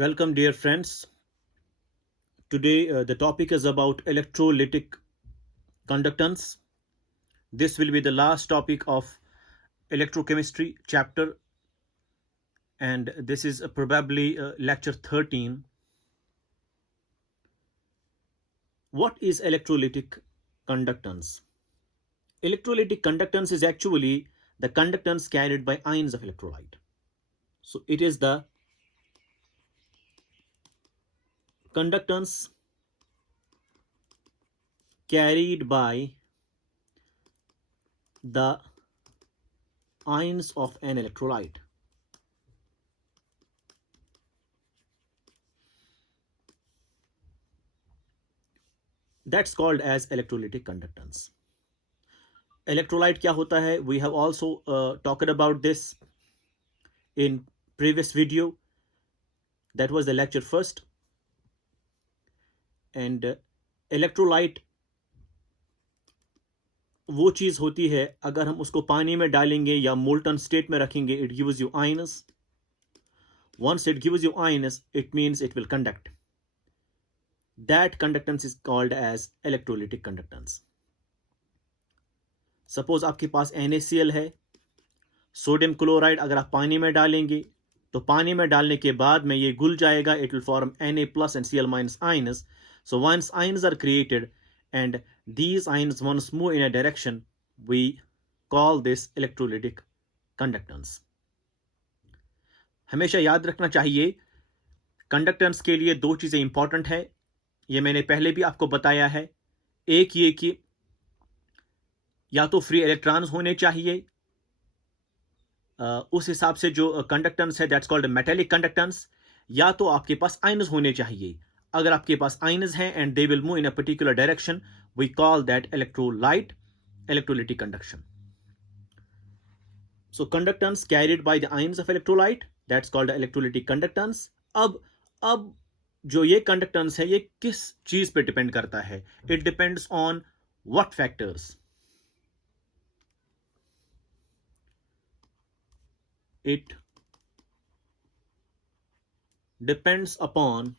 Welcome, dear friends. Today, the topic is about electrolytic conductance. This will be the last topic of electrochemistry chapter, and this is probably lecture 13. What is electrolytic conductance? Electrolytic conductance is actually the conductance carried by ions of electrolyte. So, it is the conductance carried by the ions of an electrolyte. That's called as electrolytic conductance. Electrolyte क्या होता है? We have also talked about this in previous video. That was the lecture first. And electrolyte वो चीज़ होती है, अगर हम उसको पानी में डालेंगे या मोल्टन स्टेट में रखेंगे, it gives you ions. Once it gives you ions, it means it will conduct. That conductance is called as electrolytic conductance. Suppose आपके पास NaCl है, सोडियम क्लोराइड अगर आप पानी में डालेंगे तो पानी में डालने के बाद में ये घुल जाएगा. It will form Na plus and Cl minus ions. So once ions are created and these ions once move in a direction, we call this electrolytic conductance. हमेशा याद रखना चाहिए कंडक्टेंस के लिए दो चीज़ें इंपॉर्टेंट है. ये मैंने पहले भी आपको बताया है. एक ये कि या तो फ्री इलेक्ट्रॉन्स होने चाहिए, उस हिसाब से जो कंडक्टेंस है दैट्स कॉल्ड मेटेलिक कंडक्टेंस, या तो आपके पास आयन्स होने चाहिए. अगर आपके पास आयन्स हैं and they will move in a particular direction, we call that electrolyte, electrolytic conduction. So conductance carried by the ions of electrolyte, that's called electrolytic conductance. अब जो ये कंडक्टेंस है ये किस चीज पे डिपेंड करता है? It depends on what factors? It depends upon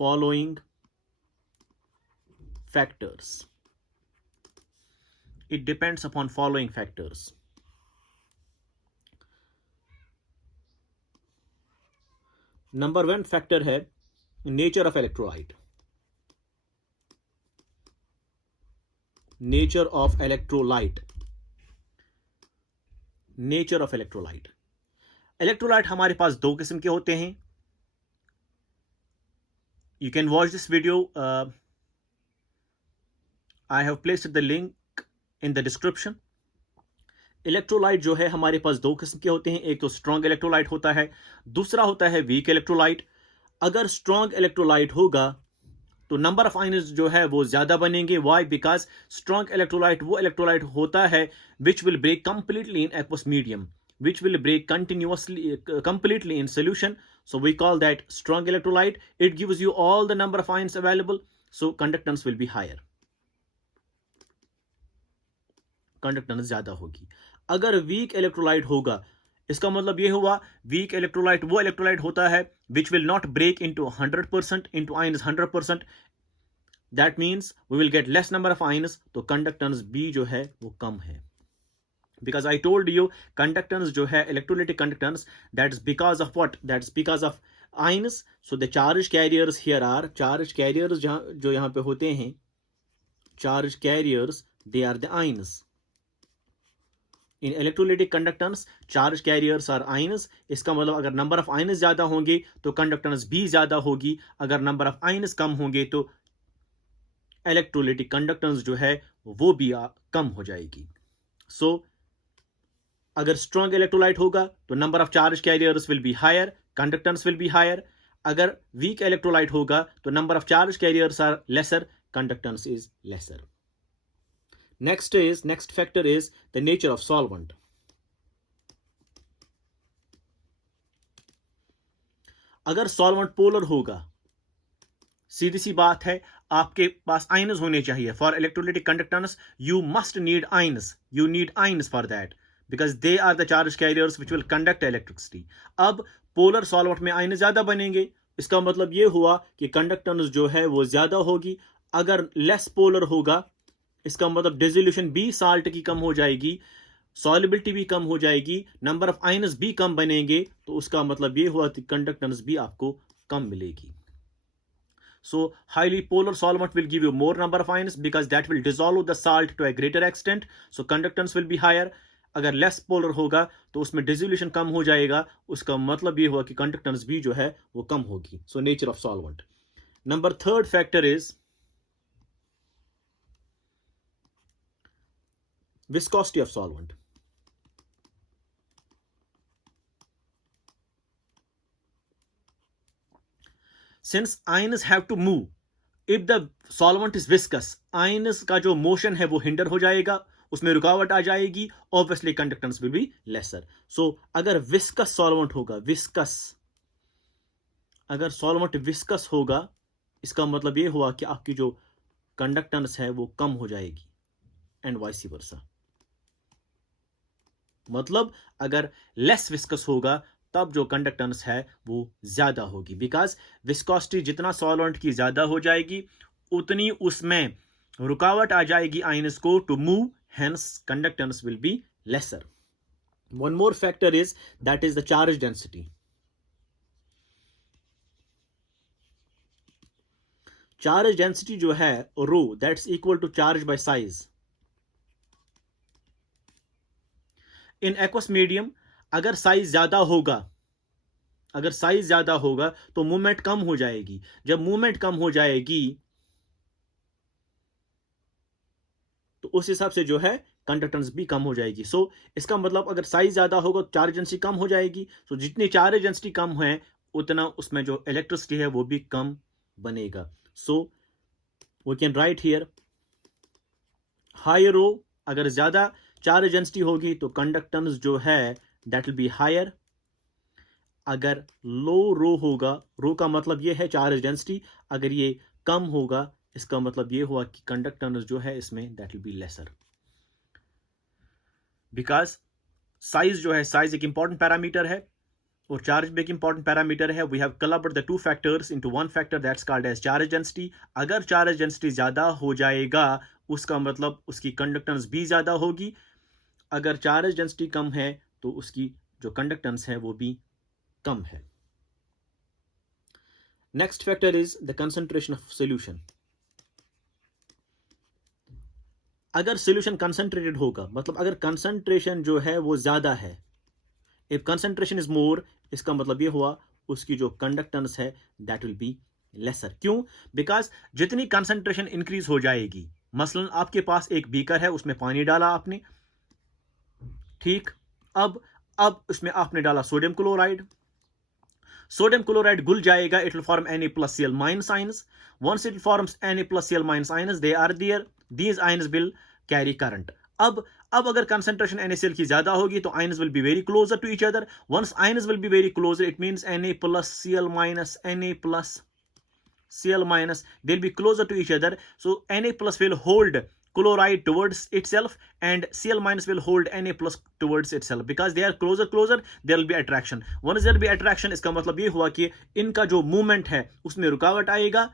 following factors. It depends upon following factors. Number one factor है nature of electrolyte. Nature of electrolyte. Nature of electrolyte. Electrolyte हमारे पास दो किस्म के होते हैं. You can watch this video. I have placed the link in the description. Electrolyte जो है हमारे पास दो किस्म के होते हैं. एक तो स्ट्रॉन्ग इलेक्ट्रोलाइट होता है, दूसरा होता है वीक इलेक्ट्रोलाइट. अगर स्ट्रॉन्ग इलेक्ट्रोलाइट होगा तो नंबर ऑफ आयन्स जो है वो ज्यादा बनेंगे. व्हाई? बिकॉज स्ट्रॉन्ग इलेक्ट्रोलाइट वो इलेक्ट्रोलाइट होता है which will break completely in aqueous medium, which will break continuously completely in solution. So we call that strong electrolyte. It gives you all the number of ions available, so conductance will be higher. Conductance ज्यादा होगी. अगर weak electrolyte होगा, इसका मतलब ये हुआ weak electrolyte वो electrolyte होता है which will not break into 100% into ions 100%. That means we will get less number of ions, तो कंडक्टेंस भी जो है वो कम है. Because I told you conductance जो है electrolytic conductance, that's because of what? That's because of ions. So the charge carriers here are charge carriers जो यहाँ पे होते हैं, charge carriers, they are the ions. In electrolytic conductance charge carriers are ions. इसका मतलब अगर number of ions ज्यादा होंगे तो conductance भी ज्यादा होगी. अगर number of ions कम होंगे तो electrolytic conductance जो है वो भी कम हो जाएगी. So अगर स्ट्रॉन्ग इलेक्ट्रोलाइट होगा तो number of charge carriers will be higher, conductance will be higher. अगर वीक इलेक्ट्रोलाइट होगा तो number of charge carriers are lesser, conductance is lesser. Next factor is the nature of solvent. अगर solvent polar होगा, सीधी सी बात है, आपके पास आयन्स होने चाहिए. For electrolytic conductance you must need ions. You need ions for that because they are the charge carriers which will conduct electricity. अब पोलर सॉल्वेंट में आयन ज्यादा बनेंगे, इसका मतलब ये हुआ कि कंडक्टेंस जो है वो ज्यादा होगी। अगर लेस पोलर होगा, इसका मतलब डिसोल्यूशन भी साल्ट की कम हो जाएगी, सॉल्युबिलिटी भी कम हो जाएगी, नंबर ऑफ आयन्स भी कम बनेंगे, तो उसका मतलब ये हुआ कि कंडक्टेंस भी आपको कम मिलेगी। So highly polar solvent will give you more number of ions because that will dissolve the salt to a greater extent. So conductance will be higher. अगर लेस पोलर होगा तो उसमें डिसोल्यूशन कम हो जाएगा, उसका मतलब ये हुआ कि कंडक्टेंस भी जो है वो कम होगी। So nature of solvent. Number third factor is viscosity of solvent. Since ions have to move, if the solvent is viscous, ions का जो मोशन है वो हिंडर हो जाएगा, उसमें रुकावट आ जाएगी, obviously conductance will be lesser. So अगर विस्कस सॉल्वेंट होगा, विस्कस, अगर सॉल्वेंट विस्कस होगा, इसका मतलब ये हुआ कि आपकी जो कंडक्टेंस है वो कम हो जाएगी, एंड वाइस वर्सा। मतलब अगर लेस विस्कस होगा तब जो कंडक्टेंस है वो ज्यादा होगी, बिकॉज विस्कोसिटी जितना सॉल्वेंट की ज्यादा हो जाएगी उतनी उसमें रुकावट आ जाएगी आयंस को to move, hence conductance will be lesser. One more factor is that is the charge density. Charge density जो है rho, that's equal to charge by size. In aqueous medium अगर साइज ज्यादा होगा, अगर साइज ज्यादा होगा तो मूवमेंट कम हो जाएगी, जब मूवमेंट कम हो जाएगी तो उस हिसाब से जो है कंडक्टेंस भी कम हो जाएगी। सो इसका मतलब अगर साइज ज्यादा होगा तो चार्ज डेंसिटी कम हो जाएगी। सो जितनी चार्ज डेंसिटी कम है उतना उसमें जो इलेक्ट्रिसिटी है वो भी कम बनेगा। So we can write here high rho, अगर ज्यादा चार्ज डेंसिटी होगी तो कंडक्टेंस जो है दैट विल बी हायर। अगर लो रो होगा, रो का मतलब ये है चार्ज डेंसिटी, अगर ये कम होगा इसका मतलब ये हुआ कि कंडक्टेंस जो है इसमें that will be laser. Because size जो है, साइज एक इंपॉर्टेंट पैरामीटर है और चार्ज भी एक इंपॉर्टेंट पैरामीटर है। We have clubbed the two factors into one factor that's called as charge density. अगर चार्ज डेंसिटी ज्यादा हो जाएगा उसका मतलब उसकी कंडक्टेंस भी ज्यादा होगी, अगर चार्ज डेंसिटी कम है तो उसकी जो कंडक्टेंस है वो भी कम है। Next factor is the concentration of solution. अगर सोल्यूशन कंसंट्रेटेड होगा, मतलब अगर कंसंट्रेशन जो है वो ज्यादा है, इफ कंसंट्रेशन इज मोर, इसका मतलब ये हुआ उसकी जो कंडक्टेंस है दैट विल बी लेसर। क्यों? बिकॉज जितनी कंसंट्रेशन इंक्रीज हो जाएगी, मसलन आपके पास एक बीकर है, उसमें पानी डाला आपने, ठीक, अब उसमें आपने डाला सोडियम क्लोराइड, सोडियम क्लोराइड घुल जाएगा, it will form Na+Cl minus ions. Once it forms Na+Cl minus ions, they are there, these ions will carry current. अब अगर concentration NaCl की ज्यादा होगी तो ions will be very closer to each other. Once ions will be very closer, it means Na+Cl minus, Na+Cl minus, they'll be closer to each other. So Na plus will hold chloride towards itself and Cl minus will hold Na plus towards itself, because they are closer, there will be attraction. Once there will be attraction, इसका मतलब ये हुआ कि इनका जो movement है उसमें रुकावट आएगा।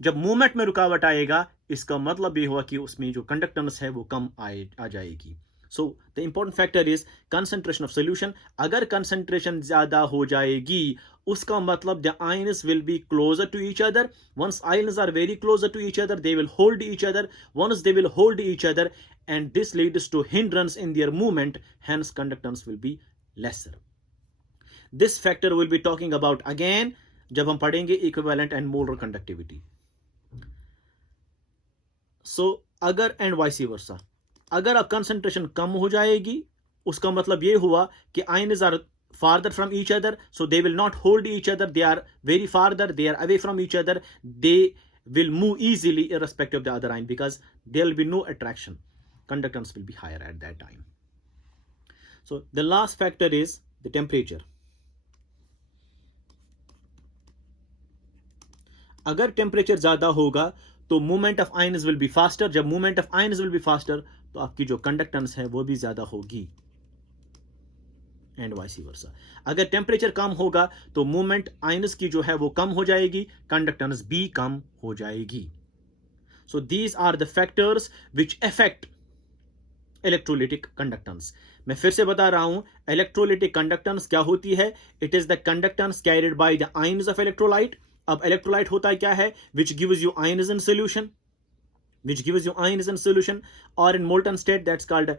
जब मूवमेंट में रुकावट आएगा इसका मतलब ये हुआ कि उसमें जो कंडक्टेंस है वो कम आ जाएगी। So the important factor is concentration of solution. अगर कंसंट्रेशन ज्यादा हो जाएगी उसका मतलब the ions will be closer to each other. Once ions are very closer to each other, they will hold each other. Once they will hold each other and this leads to hindrance in their movement, hence conductance will be lesser. This factor will be talking about again जब हम पढ़ेंगे equivalent and molar conductivity. So अगर and vice versa, अगर अब concentration कम हो जाएगी उसका मतलब ये हुआ कि ions are farther from each other, so they will not hold each other, they are very farther, they are away from each other, they will move easily irrespective of the other ion because there will be no attraction. Conductance will be higher at that time. So the last factor is the temperature. अगर temperature ज्यादा होगा तो movement of ions will be faster. जब movement of ions will be faster तो आपकी जो conductance है वो भी ज्यादा होगी। And vice versa. अगर टेम्परेचर कम होगा तो मूवमेंट आयंस की जो है वो कम हो जाएगी, कंडक्टेंस भी कम हो जाएगी। So these are the factors which affect electrolytic conductance. मैं फिर से बता रहा हूं, इलेक्ट्रोलिटिक कंडक्टेंस क्या होती है? It is the conductance carried by the ions of electrolyte. अब इलेक्ट्रोलाइट होता है क्या है? Which gives you ions in solution, which gives you ions in solution, or in molten state that's called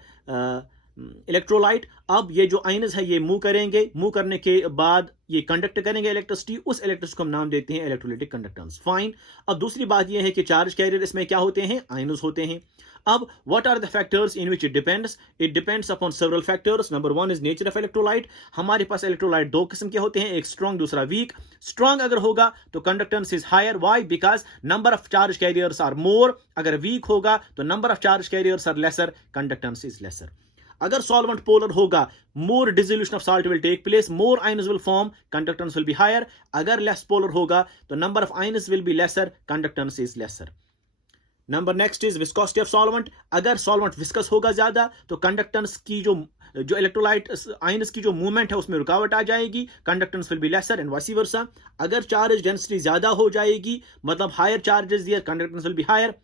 electrolyte. अब ये जो आयंस है ये मूव करेंगे, मूव करने के बाद ये कंडक्ट करेंगे इलेक्ट्रिसिटी, उस इलेक्ट्रिसिटी को हम नाम देते हैं इलेक्ट्रोलिटिक कंडक्टेंस। फाइन। अब दूसरी बात ये है कि चार्ज कैरियर इसमें क्या होते हैं? आयंस होते हैं। अब what are the factors in which it depends? It depends upon several factors. Number one is nature of electrolyte. हमारे पास इलेक्ट्रोलाइट दो किस्म के होते हैं, एक स्ट्रॉन्ग दूसरा वीक। स्ट्रॉन्ग अगर होगा तो conductance is higher, why? Because number of charge carriers are more. अगर वीक होगा तो number of charge carriers are lesser, conductance is lesser. अगर सॉल्वेंट पोलर होगा, more dissolution of salt will take place, more ions will form, conductance will be higher. अगर less polar होगा तो number of ions will be lesser, conductance is lesser. Number next is viscosity of solvent. अगर solvent viscous होगा ज्यादा तो conductance की जो electrolyte ions की जो मूवमेंट है उसमें रुकावट आ जाएगी, conductance will be lesser and vice versa. अगर चार्ज डेंसिटी ज्यादा हो जाएगी, मतलब higher charges there, conductance will be higher.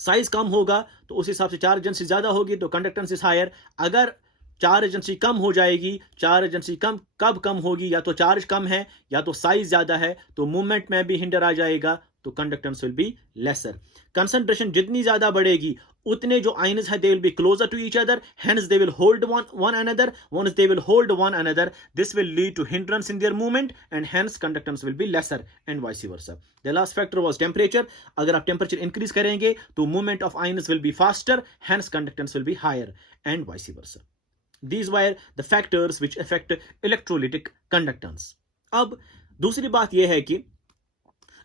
Size कम होगा तो उस हिसाब से चार्ज एजेंसी ज्यादा होगी तो कंडक्टेंस इज हायर। अगर चार्ज एजेंसी कम हो जाएगी, चार्ज एजेंसी कब कम होगी? या तो चार्ज कम है या तो साइज ज्यादा है, तो मूवमेंट में भी हिंडर आ जाएगा, तो conductance will be lesser. Concentration जितनी ज्यादा बढ़ेगी उतने जो आयंस है they will be closer to each other, hence they will hold one another. Once they will hold one another, this will lead to hindrance in their movement and hence conductance will be lesser and vice versa. The last factor was temperature. अगर आप temperature increase करेंगे तो movement of ions will be faster, hence conductance will be higher and vice versa. These were the factors which affect electrolytic conductance. अब दूसरी बात यह है कि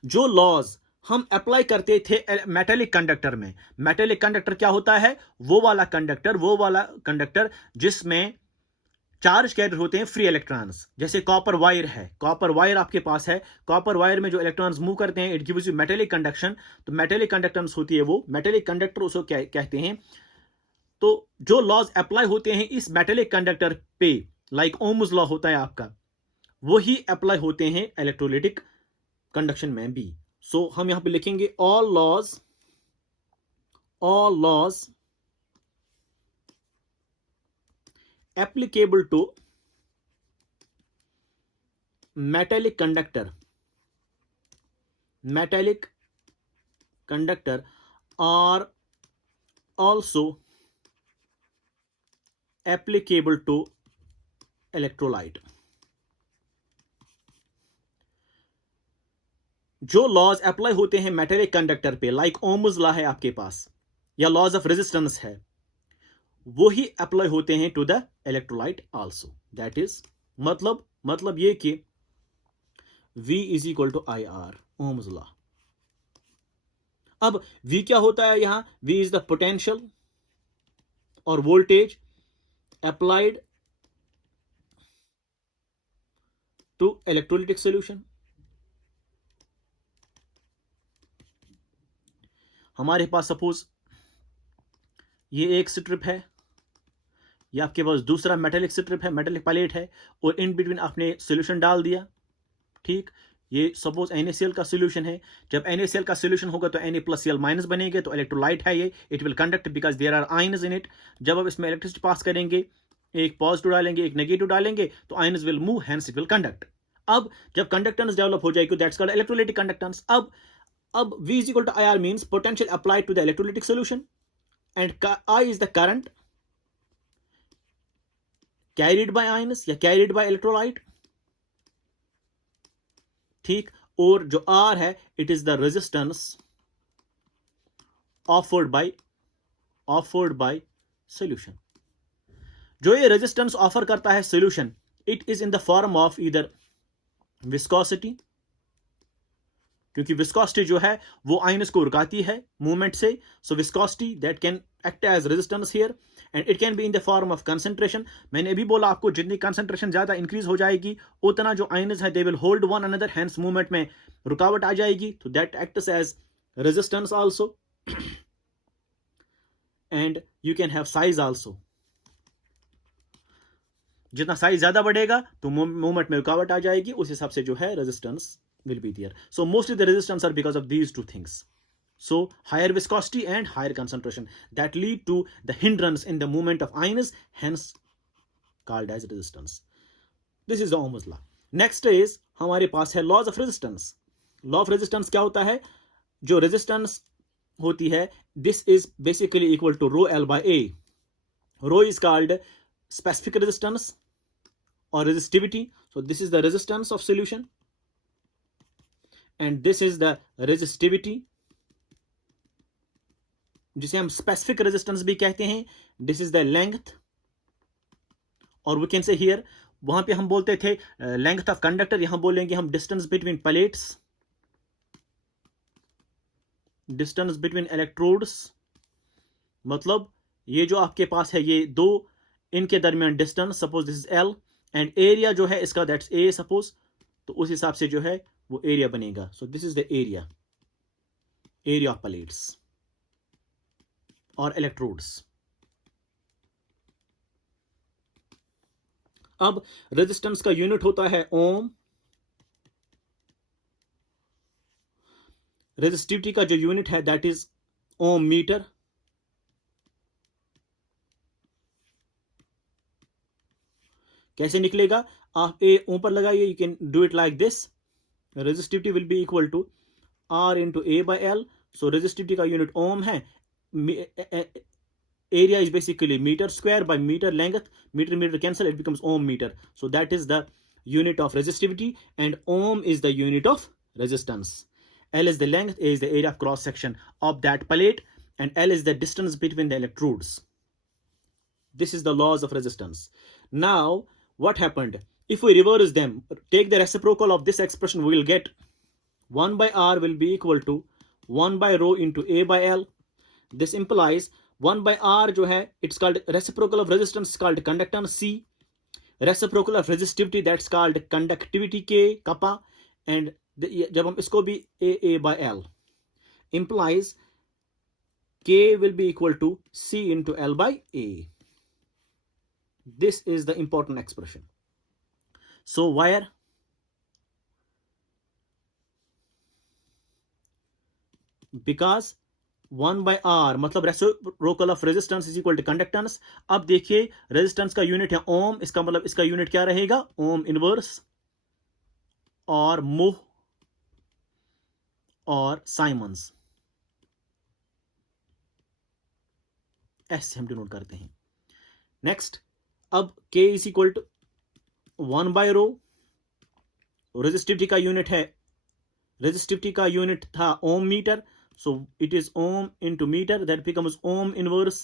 जो लॉज हम अप्लाई करते थे मेटेलिक कंडक्टर में, मेटेलिक कंडक्टर क्या होता है? वो वाला कंडक्टर जिसमें चार्ज कैरियर होते हैं फ्री इलेक्ट्रॉन्स। जैसे कॉपर वायर है, कॉपर वायर आपके पास है, कॉपर वायर में जो इलेक्ट्रॉन्स मूव करते हैं, it gives you metallic conduction. तो मेटेलिक कंडक्टेंस होती है वो मेटेलिक कंडक्टर, उसको क्या कहते हैं? तो जो लॉज अप्लाई होते हैं इस मेटेलिक कंडक्टर पे, लाइक ओम्स लॉ होता है आपका, वही अप्लाई होते हैं इलेक्ट्रोलिटिक कंडक्शन में भी। सो हम यहां पे लिखेंगे all laws applicable to metallic conductor are also applicable to electrolyte। जो लॉज अप्लाई होते हैं मेटेलिक कंडक्टर पे, लाइक ओम्स लॉ है आपके पास या लॉज ऑफ रेजिस्टेंस है, वो ही अप्लाई होते हैं to the electrolyte also. That is मतलब ये कि V is equal to IR, Ohm's law. अब V क्या होता है यहां? V इज द पोटेंशियल और voltage applied to electrolytic solution। हमारे पास सपोज ये एक स्ट्रिप है, ये आपके पास दूसरा मेटेलिक स्ट्रिप है, मेटेलिक प्लेट है, और इन बिटवीन आपने सॉल्यूशन डाल दिया। ठीक, ये सपोज NaCl का सॉल्यूशन है। जब NaCl का सॉल्यूशन होगा तो Na+Cl- बनेंगे, तो इलेक्ट्रोलाइट है ये, it will conduct because there are ions in it. जब आप इसमें इलेक्ट्रिसिटी पास करेंगे, एक पॉजिटिव डालेंगे एक नेगेटिव डालेंगे, तो ions will move, hence it will conduct. अब जब कंडक्टेंस डेवलप हो जाएगी, दैट्स कॉल्ड इलेक्ट्रोलाइटिक कंडक्टेंस। अब V is equal to IR means potential applied to the electrolytic solution, and I is the current carried by ions या carried by electrolyte। ठीक, और जो R है, it is the resistance offered by solution। जो ये resistance ऑफर करता है solution, it is in the form of either viscosity, क्योंकि विस्कोसिटी जो है वो आयंस को रुकाती है मूवमेंट से। So viscosity that can act as resistance here, and it can be in the form of concentration. मैंने अभी बोला आपको, जितनी कंसंट्रेशन ज्यादा इंक्रीज हो जाएगी उतना जो आयंस है they will hold one another, hence movement में रुकावट आ जाएगी, तो that acts as resistance also, and you can have size also. जितना साइज ज्यादा बढ़ेगा तो मूवमेंट में रुकावट आ जाएगी, उस हिसाब से जो है resistance will be there. So mostly the resistance are because of these two things. So higher viscosity and higher concentration that lead to the hindrance in the movement of ions, hence called as resistance. This is the Ohm's law. Next is हमारे पास है laws of resistance. Law of resistance क्या होता है? जो resistance होती है, this is basically equal to rho L by A. Rho is called specific resistance or resistivity. So this is the resistance of solution, and this is the resistivity, जिसे हम specific resistance भी कहते हैं. This is the length, और we can say here, वहां पे हम बोलते थे लेंथ ऑफ कंडक्टर, यहां बोलेंगे हम distance between plates, distance between electrodes. मतलब ये जो आपके पास है ये दो, इनके दरमियान distance, suppose this is L, and area जो है इसका दैट्स ए सपोज, तो उस हिसाब से जो है वो एरिया बनेगा. So this is the area, area of plates और इलेक्ट्रोड्स. अब रेजिस्टेंस का यूनिट होता है ओम. रेजिस्टिविटी का जो यूनिट है दैट इज ओम मीटर. कैसे निकलेगा? आप ए ऊपर लगाइए, you can do it like this. Resistivity will be equal to R into A by L. So resistivity का यूनिट ओम है. Area is basically meter square by meter length. Meter cancel, it becomes ohm meter. So that is the unit of resistivity, and ohm is the unit of resistance. L is the length, A is the area of cross section of that plate, and L is the distance between the electrodes. This is the laws of resistance. Now what happened? If we reverse them, take the reciprocal of this expression, we will get 1 by R will be equal to 1 by rho into A by L. This implies 1 by R जो है, it's called reciprocal of resistance, called conductance C. Reciprocal of resistivity, that's called conductivity K, kappa. And जब हम इसको भी A by L, implies K will be equal to C into L by A. This is the important expression. So wire, because 1 by R मतलब reciprocal of resistance is equal to conductance. अब देखिए resistance का unit है ओम, इसका मतलब इसका unit क्या रहेगा? ओम इनवर्स और मोह और साइमंस, ऐसे हम डिनोट करते हैं. नेक्स्ट, अब K is equal to 1 by rho. Resistivity का यूनिट है, रेजिस्टिविटी का यूनिट था ohm metre. So it is ohm into meter, that becomes ohm inverse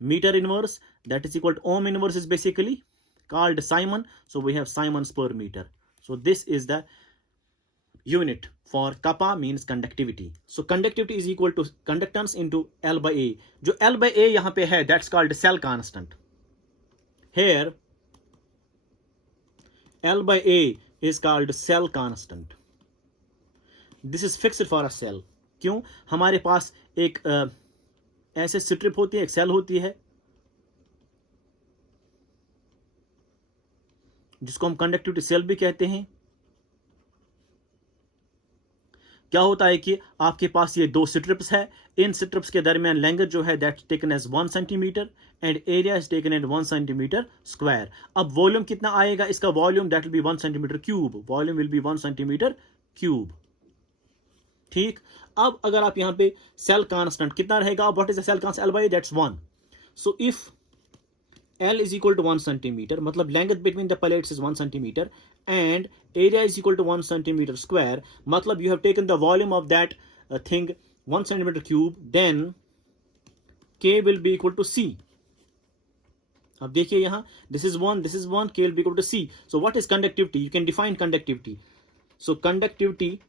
meter inverse, that is equal to ohm inverse is basically called Simon. So we have Simons per meter. So this is the unit for kappa, means conductivity. So conductivity is equal to conductance into L by A. जो L by A यहाँ पे है, that's called cell constant. Here L by A is called cell constant. This is fixed for a cell. क्यों? हमारे पास एक ऐसे strip होती है, एक सेल होती है, जिसको हम कंडक्टिविटी सेल भी कहते हैं. क्या होता है कि आपके पास ये दो स्ट्रिप्स है, इन स्ट्रिप्स के दरमियान लेंथ जो है that taken as 1 centimetre and area is taken at 1 centimetre square. अब वॉल्यूम कितना आएगा? इसका volume that will be 1 centimetre cube. Volume will be 1 centimetre cube. ठीक. अब अगर आप यहां पे सेल कांस्टेंट कितना रहेगा? What is the cell constant? L by that's 1. So if L is equal to 1 centimeter, मतलब length between the plates is 1 centimeter and area is equal to 1 centimeter square, मतलब you have taken the volume of that thing 1 centimeter cube, then K will be equal to C. अब देखिए यहां, this is 1, this is 1, K will be equal to C. So what is conductivity? You can define conductivity. So conductivity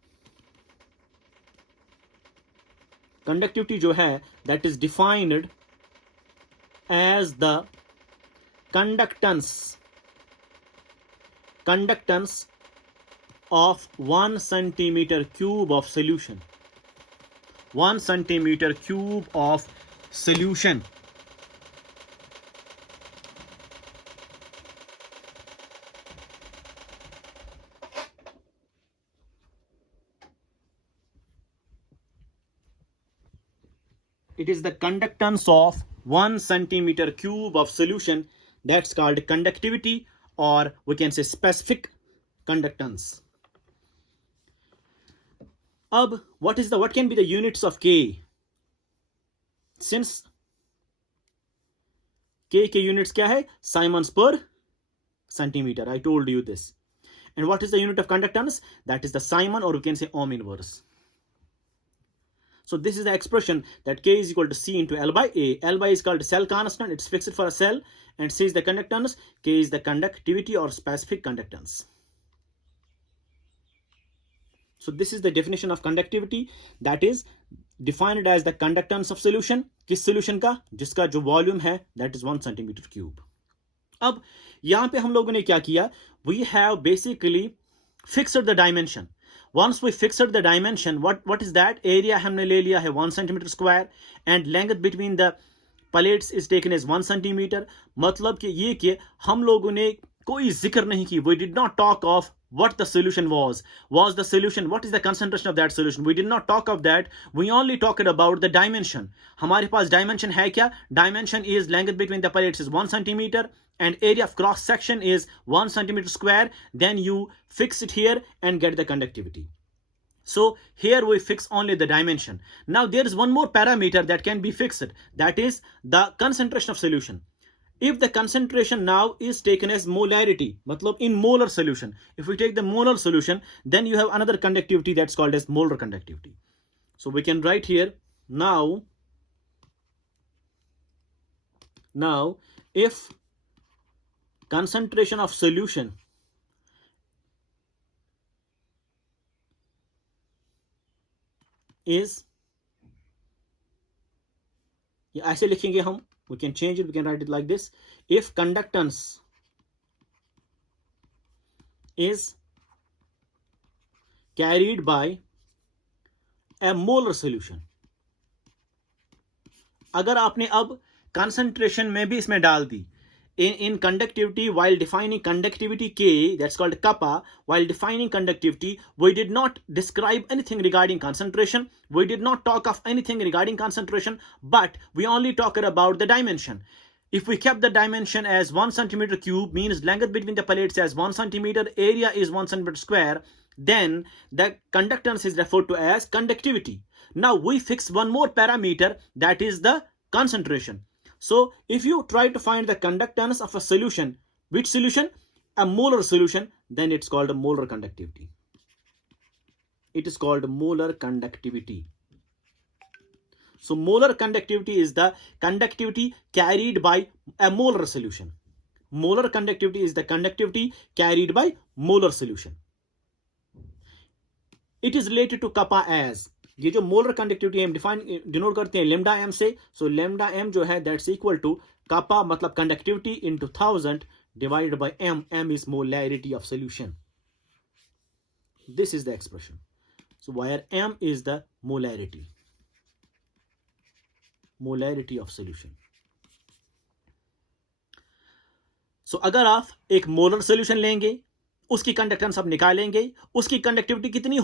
जो है that is defined as the conductance of 1 centimeter cube of solution. 1 centimeter cube of solution. it is the conductance of 1 centimeter cube of solution. That's called conductivity, or we can say specific conductance. What can be the units of K? Since K के units क्या है? Siemens per centimeter. I told you this. And what is the unit of conductance? That is the Simon, or we can say ohm inverse. So this is the expression that K is equal to C into L by A. L by A is called cell constant. It's fixed for a cell. And C is the conductance. K is the conductivity or specific conductance. So this is the definition of conductivity, that is defined as the conductance of solution. किस solution का? जिसका जो volume है, that is 1 centimeter cube. अब यहाँ पे हम लोगों ने क्या किया? We have basically fixed the dimension. Once we fixed the dimension, what is that? Area हमने ले लिया है 1 centimeter square, and length between the plates is taken as 1 centimeter. मतलब कि ये कि हम लोगों ने कोई जिक्र नहीं की. We did not talk of what the solution was the solution, what is the concentration of that solution. We did not talk of that. We only talked about the dimension. हमारे पास dimension है क्या? Dimension is length between the plates is 1 centimeter and area of cross section is 1 centimeter square. Then you fix it here and get the conductivity. So here we fix only the dimension. Now there is one more parameter that can be fixed, that is the concentration of solution. If the concentration now is taken as molarity, matlab in molar solution, if we take the molar solution, then you have another conductivity that's called as molar conductivity. So we can write here now if concentration of solution is, ऐसे लिखेंगे हम, we can change it, we can write it like this. If conductance is carried by a molar solution, अगर आपने अब concentration में भी इसमें डाल दी, in conductivity, while defining conductivity K, that's called kappa, while defining conductivity, we did not describe anything regarding concentration. We did not talk of anything regarding concentration, but we only talked about the dimension. If we kept the dimension as 1 centimeter cube, means length between the plates as 1 centimeter, area is 1 centimeter square, then the conductance is referred to as conductivity. Now we fix one more parameter, that is the concentration. So if you try to find the conductance of a solution, which solution? A molar solution, then it's called a molar conductivity. It is called molar conductivity. So molar conductivity is the conductivity carried by a molar solution. Molar conductivity is the conductivity carried by molar solution. It is related to kappa as, ये जो molar conductivity हम denote करते हैं lambda M से, so lambda M जो है that's equal to kappa मतलब conductivity into 1000 divided by m. m is molarity of solution. This is the expression. So where m is the molarity of solution. So अगर आप एक molar solution लेंगे, उसकी conductance आप निकालेंगे, उसकी कंडक्टिविटी कितनी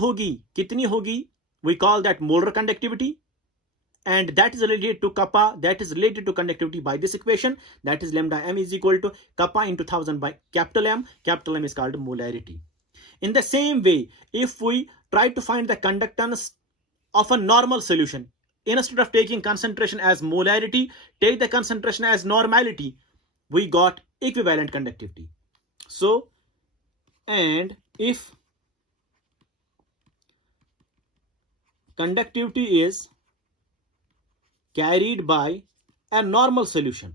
होगी? We call that molar conductivity, and that is related to kappa, that is related to conductivity by this equation, that is lambda m is equal to kappa into 1000 by capital M. Capital M is called molarity. In the same way, if we try to find the conductance of a normal solution, instead of taking concentration as molarity, take the concentration as normality, we got equivalent conductivity. So, and if conductivity is carried by a normal solution.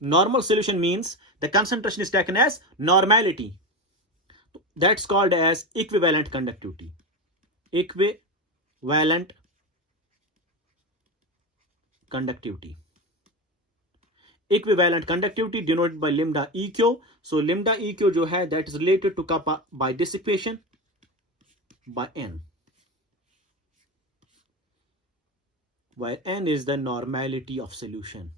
Normal solution means the concentration is taken as normality. That's called as equivalent conductivity. Equivalent conductivity. Equivalent conductivity denoted by lambda EQ. So lambda EQ जो है that is related to kappa by this equation by n, where n is the normality of solution.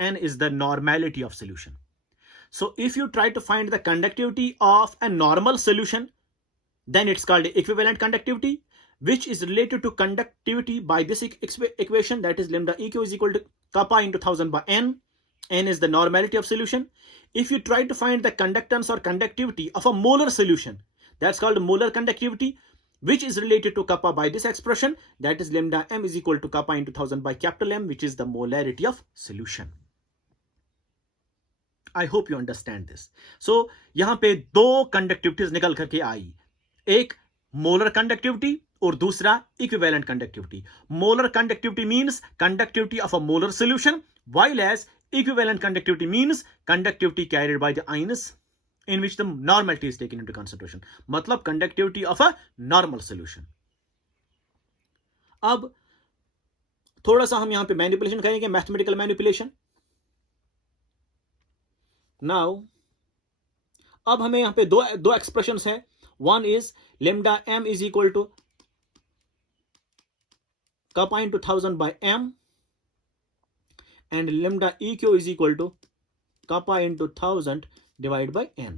N is the normality of solution. So if you try to find the conductivity of a normal solution, then it's called equivalent conductivity, which is related to conductivity by this equation, that is lambda eq is equal to kappa into 1000 by n. N is the normality of solution. If you try to find the conductance or conductivity of a molar solution, that's called molar conductivity, which is related to kappa by this expression, that is lambda m is equal to kappa into 1000 by capital M, which is the molarity of solution. I hope you understand this. So यहां पे दो conductivities निकल करके आई, एक molar conductivity और दूसरा equivalent conductivity. Molar conductivity means conductivity of a molar solution, while as equivalent conductivity means conductivity carried by the ions in which the normality is taken into consideration. मतलब conductivity of a normal solution. अब थोड़ा सा हम यहां पे manipulation करेंगे, mathematical manipulation. Now अब हमें यहां पे दो एक्सप्रेशन है. One is lambda M is equal to kappa into 1000 by m and lambda eq is equal to kappa into 1000 divided by n.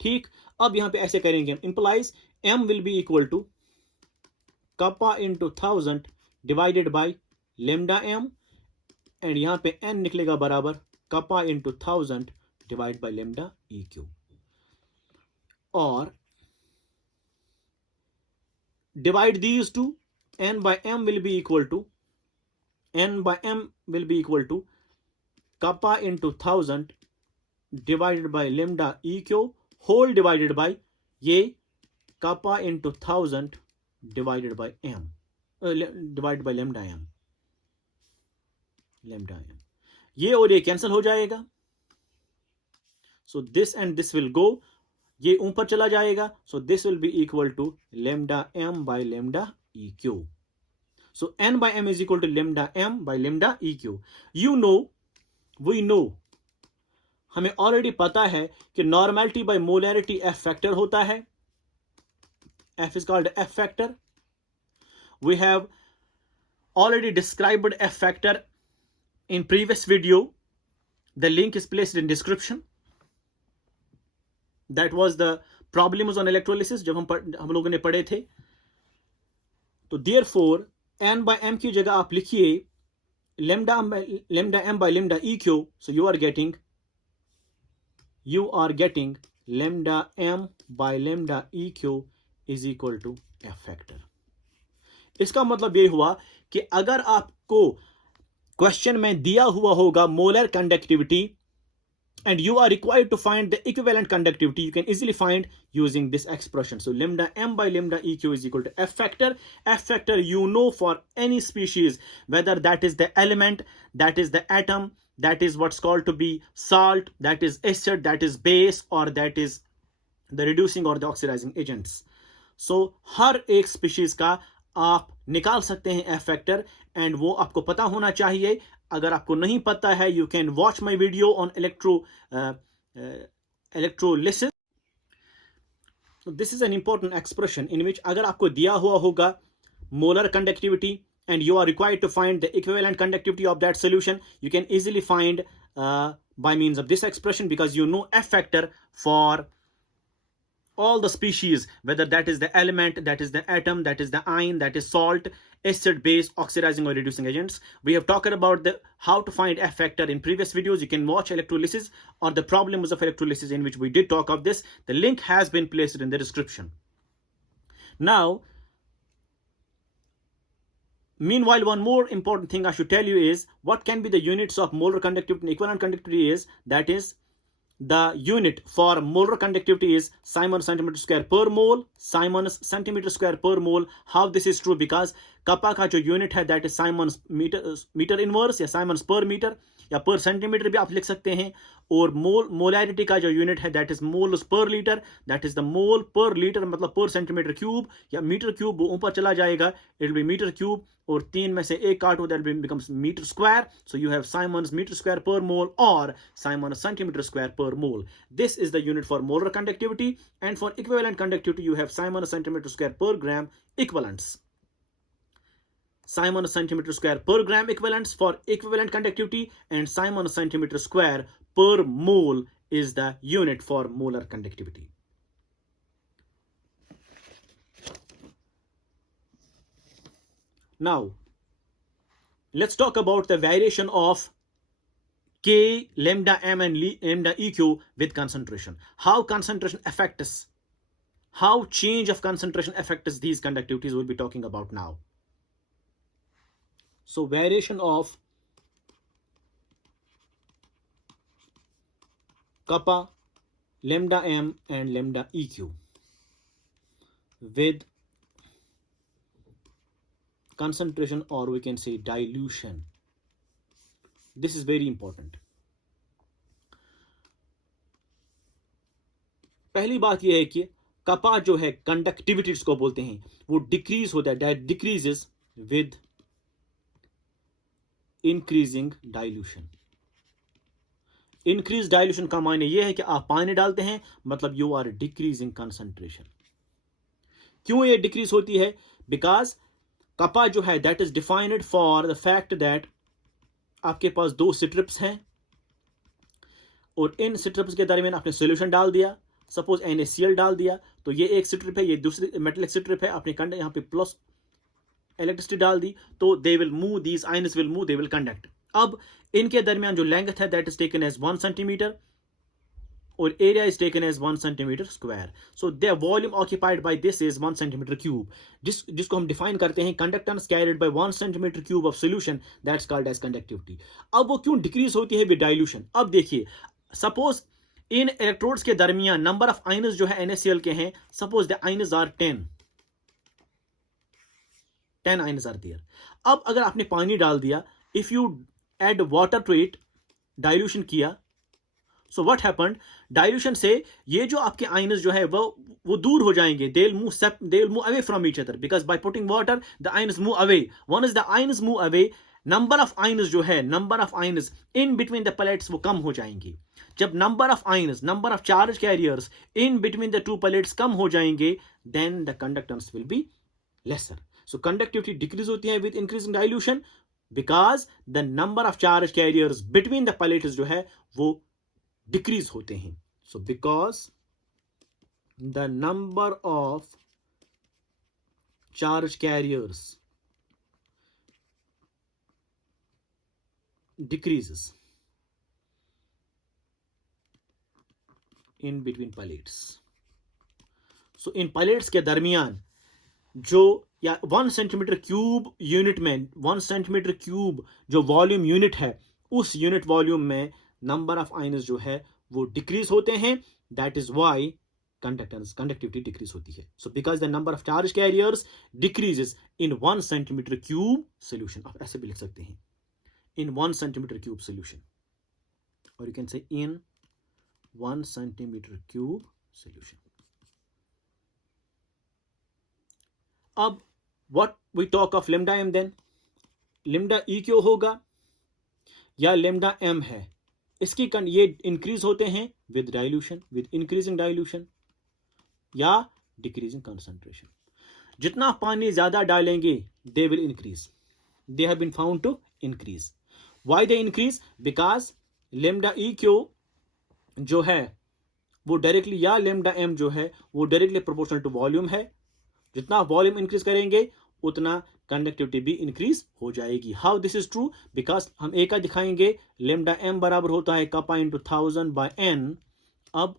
ठीक, अब यहां पे ऐसे करेंगे, implies m will be equal to kappa into 1000 divided by lambda m and यहां पे n निकलेगा बराबर kappa into 1000 divided by lambda eq. और divide these two, n by m will be equal to kappa into 1000 divided by lambda eq whole divided by ये kappa into 1000 divided by m divided by lambda m. ये और ये cancel हो जाएगा. So this and this will go, ये ऊपर चला जाएगा. So this will be equal to lambda m by lambda eq. So n by m is equal to lambda m by lambda eq. You know, we know, हमें already पता है कि normality by molarity F factor होता है. F is called F factor. We have already described F factor in previous video. The link is placed in description. That was the problems on electrolysis जब हम लोगों ने पढ़े थे. तो therefore n by m की जगह आप लिखिए lambda m by lambda eq. So you are getting lambda m by lambda eq is equal to F factor. इसका मतलब ये हुआ कि अगर आपको क्वेश्चन में दिया हुआ होगा molar conductivity and you are required to find the equivalent conductivity, you can easily find using this expression. So lambda m by lambda eq is equal to F factor. F factor, you know, for any species, whether that is the element, that is the atom, that is what's called to be salt, that is acid, that is base, or that is the reducing or the oxidizing agents. So हर एक species का आप निकाल सकते हैं F factor, and वो आपको पता होना चाहिए. अगर आपको नहीं पता है, you can watch my video on electrolysis. So this is an important expression in which अगर आपको दिया हुआ होगा molar conductivity and you are required to find the equivalent conductivity of that solution, you can easily find by means of this expression, because you know F factor for all the species, whether that is the element, that is the atom, that is the ion, that is salt, acid, base, oxidizing or reducing agents. We have talked about how to find F factor in previous videos. You can watch electrolysis or the problems of electrolysis in which we did talk of this. The link has been placed in the description. Now, meanwhile, one more important thing I should tell you is what can be the units of molar conductivity and equivalent conductivity is, that is, the unit for molar conductivity is Simon centimeter square per mole. Simon's centimeter square per mole. How this is true? Because kappa का जो unit है, that is Simon's meter inverse या Simon's per meter या per centimeter भी आप लिख सकते हैं. और molarity का जो unit है, that is moles per liter, that is the mole per liter, मतलब per centimeter cube या meter cube, वो ऊपर चला जाएगा, it will be meter cube. और तीन में से एक काटो, that becomes meter square. So you have Simon's meter square per mole or Simon's centimeter square per mole. This is the unit for molar conductivity, and for equivalent conductivity you have Simon's centimeter square per gram equivalents. Simon's centimeter square per gram equivalents for equivalent conductivity, and Simon's centimeter square per mole is the unit for molar conductivity. Now let's talk about the variation of K, lambda M and lambda EQ with concentration. How concentration affects, how change of concentration affects these conductivities we'll be talking about now. So variation of kappa, lambda M and lambda EQ with concentration, or we can say dilution. This is very important. पहली बात यह है कि कपा जो है conductivity जिसको बोलते हैं वो डिक्रीज होता है, decreases with increasing dilution. Increase dilution का मायने यह है कि आप पानी डालते हैं मतलब यू आर डिक्रीजिंग कंसंट्रेशन. क्यों ये डिक्रीज होती है? बिकॉज कपा जो है that is defined for the fact that आपके पास दो स्ट्रिप्स हैं और इन स्ट्रिप्स के दरमियान आपने सोल्यूशन डाल दिया, सपोज NaCl डाल दिया, तो ये एक स्ट्रिप है, ये दूसरी मेटेलिक स्ट्रिप है, आपने यहाँ पे प्लस इलेक्ट्रिसिटी डाल दी, तो they will move, these ions will move, they will conduct. अब इनके दरमियान जो लेंथ है that is taken as 1 centimetre और area is taken as 1 centimetre square. So the volume occupied by this is 1 centimetre cube, जिसको हम define करते हैं conductance carried by 1 centimetre cube of solution, that's called as conductivity. अब वो क्यों decrease होती है विद डाइल्यूशन? अब देखिए, सपोज इन इलेक्ट्रोड्स के दरमियान नंबर ऑफ आयंस जो है NaCl के हैं, suppose the ions are 10 ions are there. अब अगर आपने पानी डाल दिया, if you add water to it, dilution किया, सो व्हाट हैपेंड, डाइल्यूशन से ये जो आपके आयंस जो है वो दूर हो जाएंगे, they will move away from each other, because by putting water the ions move away. One is the ions move away, number of ions जो है, number of ions in between the plates वो कम हो जाएंगे. जब number of ions, number of charge carriers in between the two plates कम हो जाएंगे, then the conductance will be lesser. So conductivity decrease होती है with increasing dilution because the number of charge carriers between the plates जो है वो decrease होते हैं. So because the number of charge carriers decreases in between plates. So in plates के दरमियान जो या 1 सेंटीमीटर क्यूब यूनिट में 1 सेंटीमीटर क्यूब जो वॉल्यूम यूनिट है, उस यूनिट वॉल्यूम में नंबर ऑफ आयंस जो है वो डिक्रीज होते हैं. That is why conductivity decrease होती है. So because the number of charge carriers decreases in 1 centimetre cube solution. आप ऐसे भी लिख सकते हैं, in 1 centimeter cube solution, or you can say in 1 centimeter cube solution. अब what we talk of lambda m, then lambda e क्यों होगा या lambda m है, इसकी ये इंक्रीज होते हैं with dilution, with increasing dilution या डिक्रीजिंग कंसंट्रेशन. जितना पानी ज्यादा डालेंगे they will increase, they have been found to increase. Why they increase? Because lambda EQ जो है वो डायरेक्टली, या lambda M जो है वो डायरेक्टली प्रोपोर्शनल टू वॉल्यूम है. जितना वॉल्यूम इंक्रीज करेंगे उतना कंडक्टिविटी भी इंक्रीज हो जाएगी. How this is true? Because हम एक का दिखाएंगे, lambda M बराबर होता है kappa into 1000 by N. अब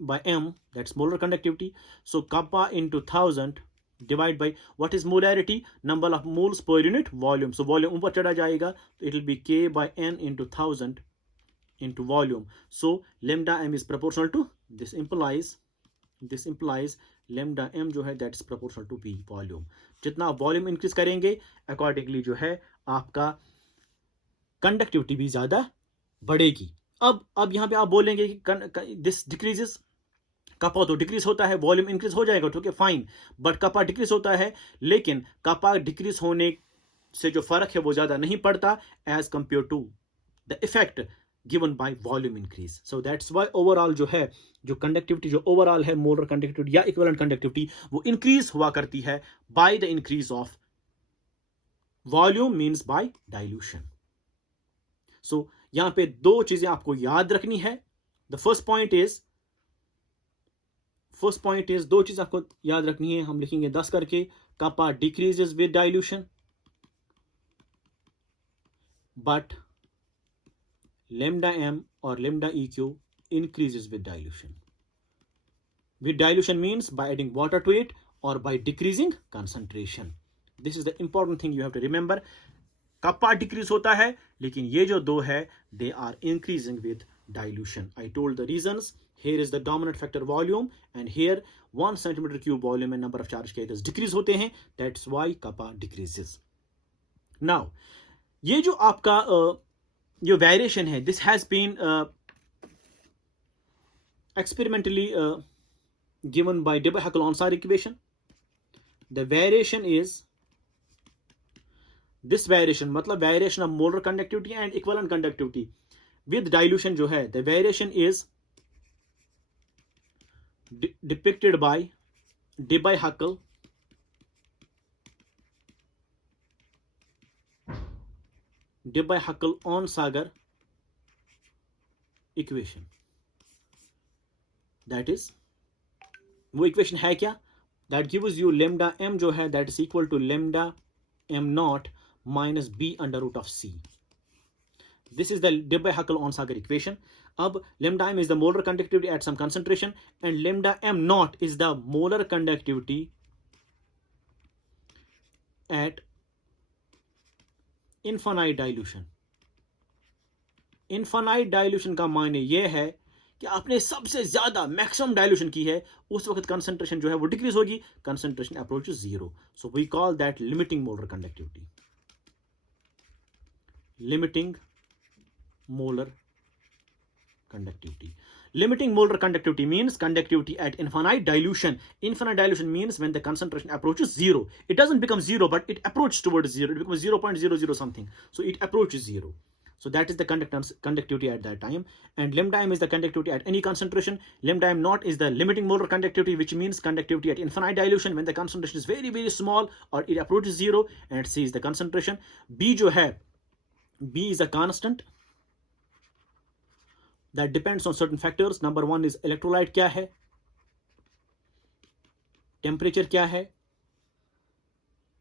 by M, that's molar conductivity. So kappa into 1000 divide by what is molarity, number of moles per unit volume. So volume ऊपर चढ़ा जाएगा तो it will be K by N into 1000 into volume. So lambda m is proportional to this implies lambda m जो है that is proportional to V, volume. जितना volume increase करेंगे accordingly जो है आपका कंडक्टिविटी भी ज्यादा बढ़ेगी. अब यहाँ पे आप बोलेंगे कि दिस डिक्रीजेस, कपा तो डिक्रीज होता है, वॉल्यूम इंक्रीज हो जाएगा, ठीक है फाइन, बट कपा डिक्रीज होता है, लेकिन कपा डिक्रीज होने से जो फर्क है वो ज्यादा नहीं पड़ता as compare to the effect given by volume increase. So that's why overall जो है, जो कंडक्टिविटी जो ओवरऑल है, मोलर कंडक्टिविटी या इक्विवेलेंट कंडक्टिविटी, वो इंक्रीज हुआ करती है by the increase of volume means by dilution. So यहां पे दो चीजें आपको याद रखनी है. द फर्स्ट पॉइंट इज दो चीज आपको याद रखनी है, हम लिखेंगे 10 करके. Kappa decreases with dilution, but lambda m or lambda eq increases with dilution. With dilution means by adding water to it or by decreasing concentration. This is the important thing you have to remember. Kappa decrease hota hai, lekin ye jo do hai, they are increasing with dilution. I told the reasons. Here is the dominant factor volume, and here 1 centimeter cube volume and number of charge carriers decrease hote hain. That's why kappa decreases. Now, ye jo aapka जो variation है, this has been experimentally given by Debye-Huckel-Onsar equation. The variation is this variation, मतलब variation of molar conductivity and equivalent conductivity with dilution जो है, the variation is depicted by Debye-Huckel-Onsager equation. That is, वो equation है क्या? That gives you lambda m जो है, that is equal to lambda m naught minus b under root of c. This is the Debye-Huckel-Onsager equation. Ab lambda m is the molar conductivity at some concentration, and lambda m naught is the molar conductivity at infinite dilution. Infinite dilution का मायने ये है कि आपने सबसे ज्यादा maximum dilution की है, उस वक्त कंसंट्रेशन जो है वो डिक्रीज होगी, concentration approaches zero. So we call that limiting molar conductivity. Limiting molar conductivity. Limiting molar conductivity means conductivity at infinite dilution. Infinite dilution means when the concentration approaches zero. It doesn't become zero, but it approaches towards zero. It becomes 0.00 something. So it approaches zero. So that is the conductivity at that time. And lambda m is the conductivity at any concentration. Lambda m naught is the limiting molar conductivity, which means conductivity at infinite dilution when the concentration is very, very small or it approaches zero. And C is the concentration. B jo hai, B is a constant that depends on certain factors. Number one is electrolyte kya hai, temperature kya hai,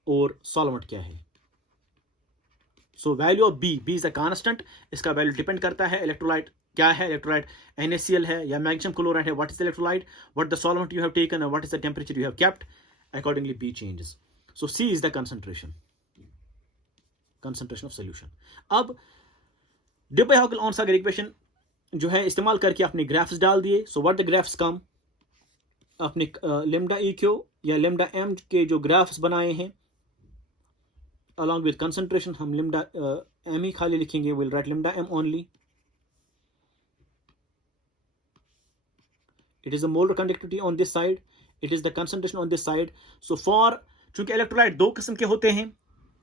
और solvent kya hai. So value of B is a constant. इसका value depend करता है electrolyte क्या है. Electrolyte NaCl है या magnesium chloride है. What is the electrolyte? What the solvent you have taken and what is the temperature you have kept? Accordingly B changes. So C is the concentration of solution. अब Debye-Huckel-Onsager equation जो है इस्तेमाल करके आपने graphs डाल दिए. So what the graphs कम, आपने lambda EQ या lambda m के जो ग्राफ्स बनाए हैं along with concentration, हम lambda m ही खाली लिखेंगे. we'll write lambda m only. It is the molar conductivity on this side, it is the concentration on this side. So for चूंकि electrolyte दो किस्म के होते हैं,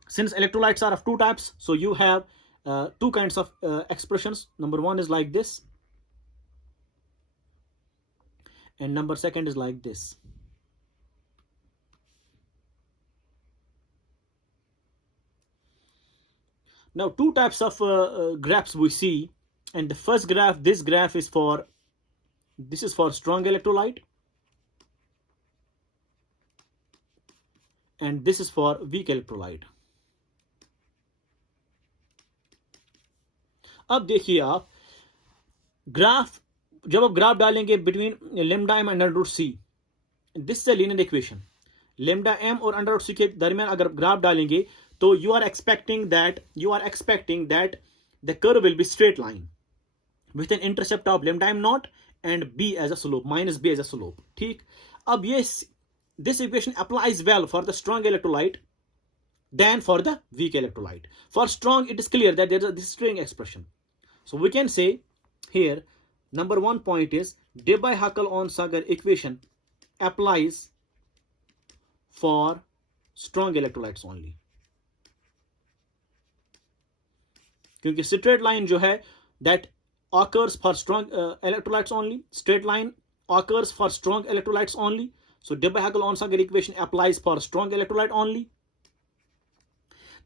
since electrolytes are of two types, so you have two kinds of expressions. Number one is like this and number second is like this. Now two types of graphs we see, and the first graph, this graph is for, this is for strong electrolyte and this is for weak electrolyte. अब देखिए आप graph, जब आप graph डालेंगे between lambda m and under root c, this is a linear equation. lambda m और under root c के दरमियान अगर ग्राफ डालेंगे तो you are expecting that the curve will be straight line with an intercept of lambda m naught and b as a slope, minus b as a slope. ठीक. अब ये this equation applies well for the strong electrolyte than for the weak electrolyte. For strong, it is clear that there is this string expression. So we can say here, number one point is Debye-Huckel-Onsager equation applies for strong electrolytes only. क्योंकि straight line जो है that occurs for strong electrolytes only. Straight line occurs for strong electrolytes only. So Debye-Huckel-Onsager equation applies for strong electrolyte only.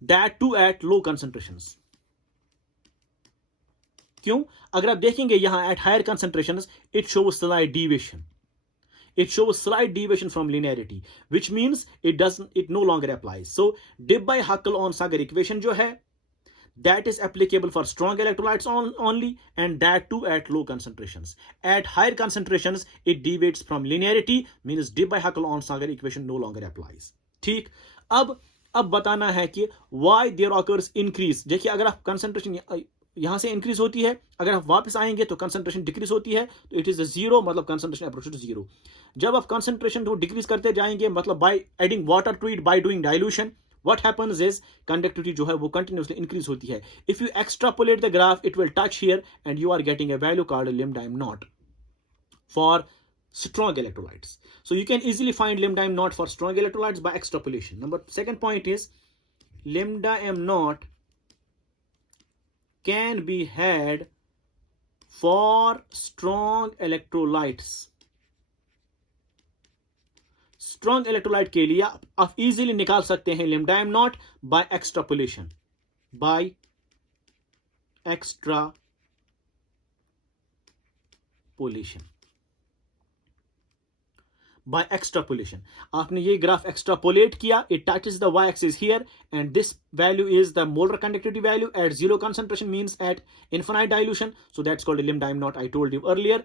That too at low concentrations. क्यों? अगर आप देखेंगे यहां at higher concentrations, it shows slight deviation. It shows slight deviation from linearity, which means it no longer applies. So Debye-Huckel-Onsager equation जो है, that is applicable for strong electrolytes only, and that too at low concentrations. At higher concentrations, it deviates from linearity, means de Broglie-Onsager equation no longer applies. ठीक, अब बताना है कि why there occurs increase. देखिए, अगर आप concentration यहां से इंक्रीज होती है, अगर आप वापस आएंगे तो कंसंट्रेशन डिक्रीज होती है, तो इट इज जीरो, मतलब कंसंट्रेशन अप्रोच टू जीरो. जब आप कंसंट्रेशन को डिक्रीज करते जाएंगे, मतलब by adding water to it, by doing dilution, what happens is conductivity जो है वो continuously increase होती है. If you extrapolate the graph, it will touch here and you are getting a value called lim time naught for strong electrolytes. So you can easily find lim time naught for strong electrolytes by extrapolation. Second point is lambda m naught can be had for strong electrolytes. Strong electrolyte के लिए आप easily निकाल सकते हैं lim time naught by extrapolation. By extrapolation, आपने ये ग्राफ extrapolate किया, it touches the y-axis here, and this value is the molar conductivity value at zero concentration, means at infinite dilution. So that's called a lim time naught. I told you earlier,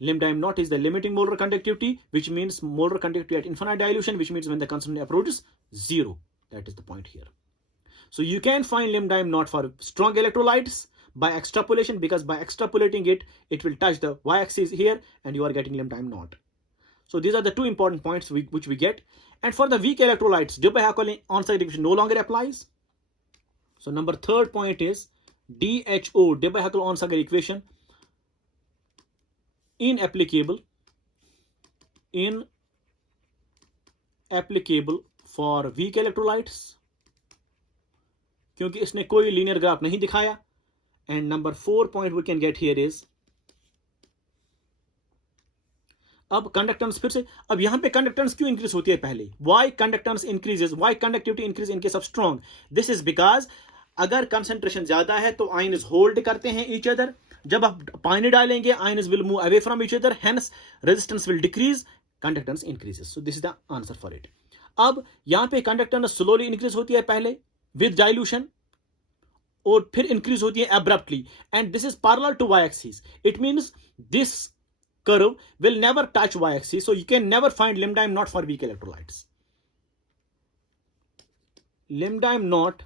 lim time naught is the limiting molar conductivity, which means molar conductivity at infinite dilution, which means when the concentration approaches zero. That is the point here. So you can find lim time naught for strong electrolytes by extrapolation, because by extrapolating it, it will touch the y-axis here and you are getting lim time naught. So these are the two important points which we get. And for the weak electrolytes, de Broglie-Onsager equation no longer applies. So third point is DHO, de Broglie-Onsager equation, inapplicable for weak electrolytes, क्योंकि इसने कोई linear graph नहीं दिखाया. And number 4 point we can get here is, अब conductance फिर से, अब यहां पे कंडक्टेंस क्यों इंक्रीज होती है पहले? Why conductance increases, why conductivity increase in case of strong? This is because अगर कंसंट्रेशन ज्यादा है तो आयंस होल्ड करते हैं ईच अदर. जब आप पानी डालेंगे, ions will move away from each other, hence resistance will decrease, conductance increases. So this is the answer for it. अब यहां पे कंडक्टेंस स्लोली इंक्रीज होती है पहले विद डाइल्यूशन, और फिर इंक्रीज होती है abruptly, and this is parallel to Y axis. It means this curve will never touch y-axis, so you can never find lim time naught for weak electrolytes. Lim time naught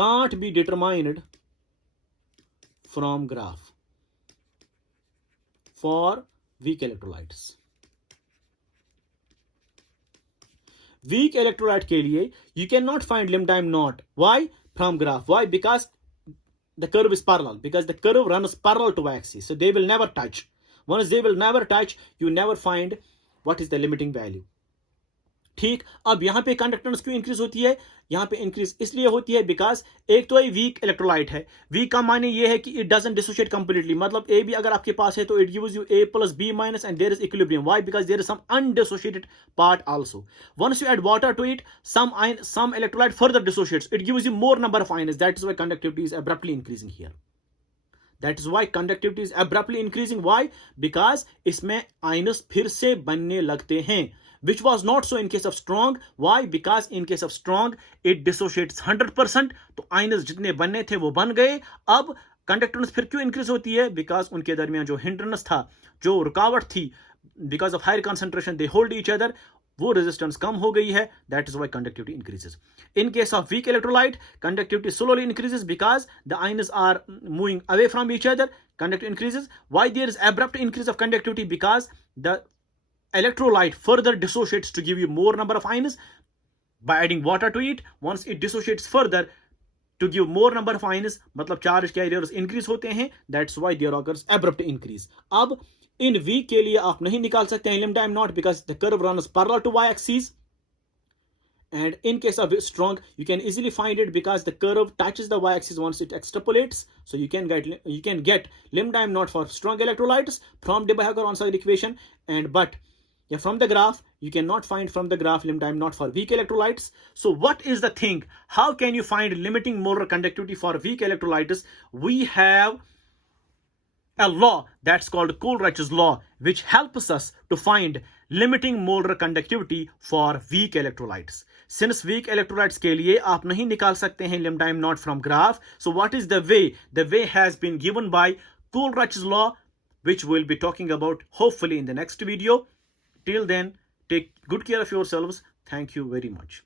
can't be determined from graph for weak electrolytes. Weak electrolyte के लिए you cannot find lim time naught. Why? From graph. Why? Because the curve is parallel, because the curve runs parallel to y-axis, so they will never touch. Once they will never touch, you never find what is the limiting value. ठीक, अब यहां पे conductance क्यों increase होती है? यहां पे increase इसलिए होती है बिकॉज एक तो ये वीक इलेक्ट्रोलाइट है. वीक का माने ये है कि इट डजंट डिसोशिएट कंप्लीटली, मतलब ए भी अगर आपके पास है तो it gives you A plus B minus and there is equilibrium. Why? Because there is some undissociated part also. Once you add water to it, some electrolyte further dissociates, it gives you more number of ions. That is why conductivity is abruptly increasing here. That is why conductivity is abruptly increasing. Why? Because इसमें ions फिर से बनने लगते हैं, which was not so in case of strong. Why? Because in case of strong it dissociates 100%, तो ions जितने बनने थे वो बन गए. अब कंडक्टेंस फिर क्यों इंक्रीज होती है? बिकॉज उनके दरमियान जो हिंड्रेंस था, जो रुकावट थी, because of higher concentration they hold each other, वो रेजिस्टेंस कम हो गई है. That is why conductivity increases. In case of weak electrolyte, conductivity slowly increases because the ions are moving away from each other. Conductivity increases. Why there is abrupt increase of conductivity? Because the electrolyte further dissociates to give you more number of ions by adding water to it. Once it dissociates further to give more number of ions, मतलब charge carriers increase होते हैं. That's why there occurs abrupt increase. अब इन week के लिए आप नहीं निकाल सकते हैं lim time naught, because the curve runs parallel to y-axis. And in case of strong, you can easily find it because the curve touches the y-axis once it extrapolates. So you can get lim time naught for strong electrolytes from de Broglie-Onsager equation. But from the graph, you cannot find from the graph lim time naught for weak electrolytes. So what is the thing? How can you find limiting molar conductivity for weak electrolytes? We have a law that's called Coleridge's law, which helps us to find limiting molar conductivity for weak electrolytes. Since weak electrolytes के लिए आप नहीं निकाल सकते हैं lambda m naught from graph, so what is the way? The way has been given by Coleridge's law, which we'll be talking about hopefully in the next video. Till then, take good care of yourselves. Thank you very much.